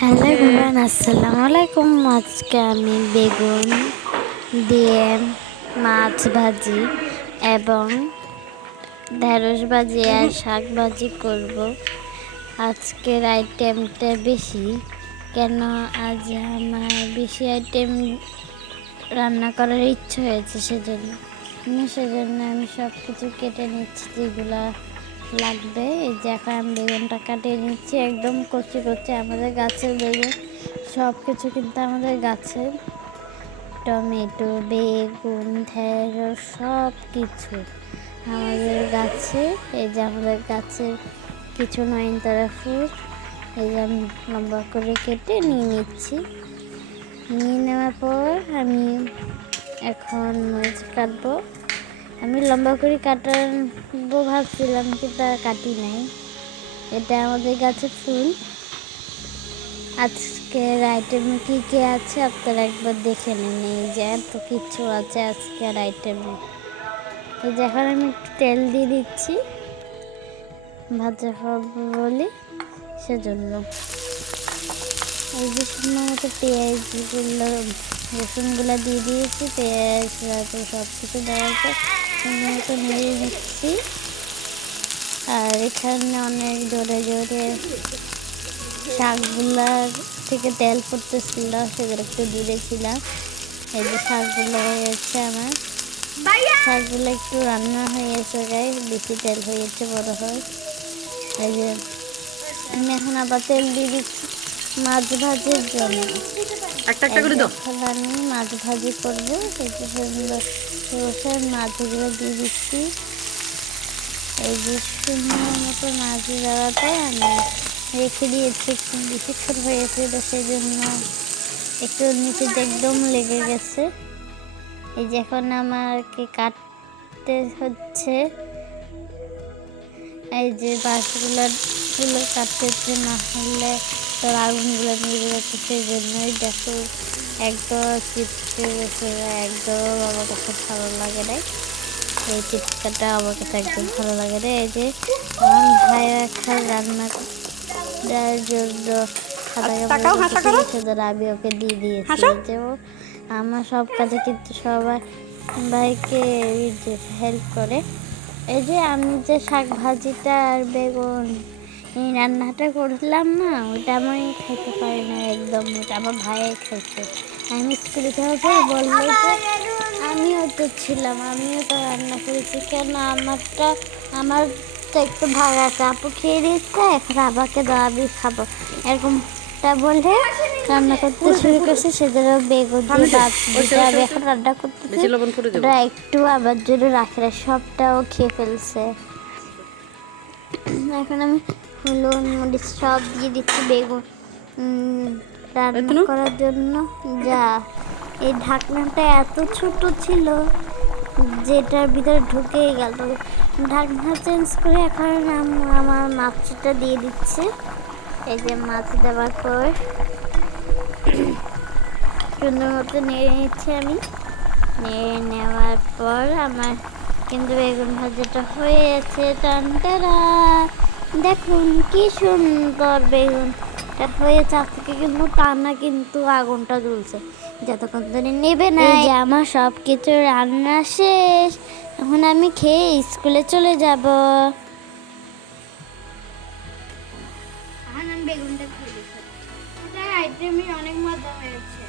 Hello everyone, আসসালামু আলাইকুম। আজকে আমি বেগুন দিয়ে মাছ ভাজি এবং ঢেঁড়স ভাজি আর শাক ভাজি করব। আজকের আইটেমটা বেশি, কেন আজ আমার বেশি আইটেম রান্না করার ইচ্ছে হয়েছে, সেজন্য আমি সব কিছু কেটে নিচ্ছি যেগুলা লাগবে। এই যে এখন আমি বেগুনটা কাটিয়ে নিচ্ছি, একদম কচি কচি। আমাদের গাছের বেগুন, সব কিছু কিন্তু আমাদের গাছের, টমেটো, বেগুন, ঢেঁড়স সব কিছু আমাদের গাছে। এই যে আমাদের গাছের কিছু নয়নতারা ফুল, এই যে আমি লম্বা করে কেটে নিয়ে নিচ্ছি। নিয়ে নেওয়ার পর আমি এখন মরিচ কাটবো। আমি লম্বা করে কাটাবো ভাবছিলাম, কিন্তু আর কাটি নাই। এটা আমাদের গাছের ফুল। আজকের আইটেমে কী কী আছে আপনারা একবার দেখে নিন। এই যে এত কিছু আছে আজকের আইটেমে। এই যে এখন আমি একটু তেল দিয়ে দিচ্ছি, ভাজা হবে বলে, সেজন্য। এই যে সুন্দর মতো পেঁয়াজগুলো, রসুনগুলো দিয়ে দিয়েছি। পেঁয়াজ সব কিছু দেওয়ার পর সুন্দর মতো নেড়ে নিচ্ছি। আর এখানে অনেক জোরে জোরে শাকগুলা থেকে তেল পড়তেছিল, সেগুলো একটু দূরে ছিলাম। এই যে শাকগুলো হয়েছে আমার, শাকগুলো একটু রান্না হয়েছে, গায়ে বেশি তেল হয়েছে, বড় হয়। এই যে আমি এখন আবার তেল দিয়ে দিচ্ছি মাছ ভাজির জন্য। এখন আমি মাছ ভাজি করবো। এই যে সুন্দর সরষের মাছগুলো দিয়ে দিচ্ছি। এই যে সুন্দর মতো মাছ দেওয়ার পর আমি রেখে দিয়েছি, বেশিক্ষণ হয়েছে, তো সেই জন্য একটু নিচেতে একদম লেগে গেছে। এই যে এখন আমাকে কাটতে হচ্ছে, এই যে বাঁশগুলো কাটতে হচ্ছে, না হলে তোর আগুনগুলো নিয়ে যাচ্ছে। সেই জন্যই দেখো একদম চিপকে গেছে, একদম আমার কাছে ভালো লাগে না। এই চিপকাটা আমার কাছে একদম ভালো লাগে না। এই যে আমার ভাইয়া এখন রান্না করার জন্য আমি ওকে দিয়ে দিয়েছি। যে আমার সব কাজে কিন্তু সবাই ভাইকে হেল্প করে। এই যে আমি যে শাক ভাজিটা আর বেগুন এই রান্নাটা করলাম না, ওটা আমি খাইতে পারি না একদম, ওটা আমার ভাইয়াই খাইছে। আমি স্কুলে যাওয়ার পর বললো যে আমিও তো ছিলাম, আমিও তো রান্না করেছি, কেন আমার তো একটু ভাগ আছে, আপু খেয়ে দিচ্ছে, এখন আবাকে দাও, আমি খাবো, এরকমটা বলে রান্না করতে শুরু করছে। সেজন্য বেগুন দিয়ে যেটা আমি এখন রান্না করতেছি ওটা একটু আবার জন্য রাখে না, সবটাও খেয়ে ফেলছে। এখন আমি হলুদ মরিচ সব দিয়ে দিচ্ছি বেগুন রান্না করার জন্য। যা এই ঢাকনাটা এত ছোট ছিল, যেটার ভিতরে ঢুকে গেল। ঢাকনা চেঞ্জ করে এখন আমার মাছটা দিয়ে দিচ্ছে। এই যে মাছ দেওয়ার পর সুন্দর মতো নেড়ে নিচ্ছি আমি। নেড়ে নেওয়ার পর আমার কিন্তু বেগুন ভাজাটা হয়েছে। টানটারা দেখুন কি সুন্দর বেগুনটা হয়েছে। আজ থেকে কিন্তু টানা কিন্তু আগুনটা জ্বলছে, যতক্ষণ ধরে নেবে না। যে আমার সব কিছু রান্না শেষ, এখন আমি খেয়ে স্কুলে চলে যাব। এখন আমি বেগুনটা খেয়ে দিচ্ছি, আইটেমই অনেক মজা হয়েছে।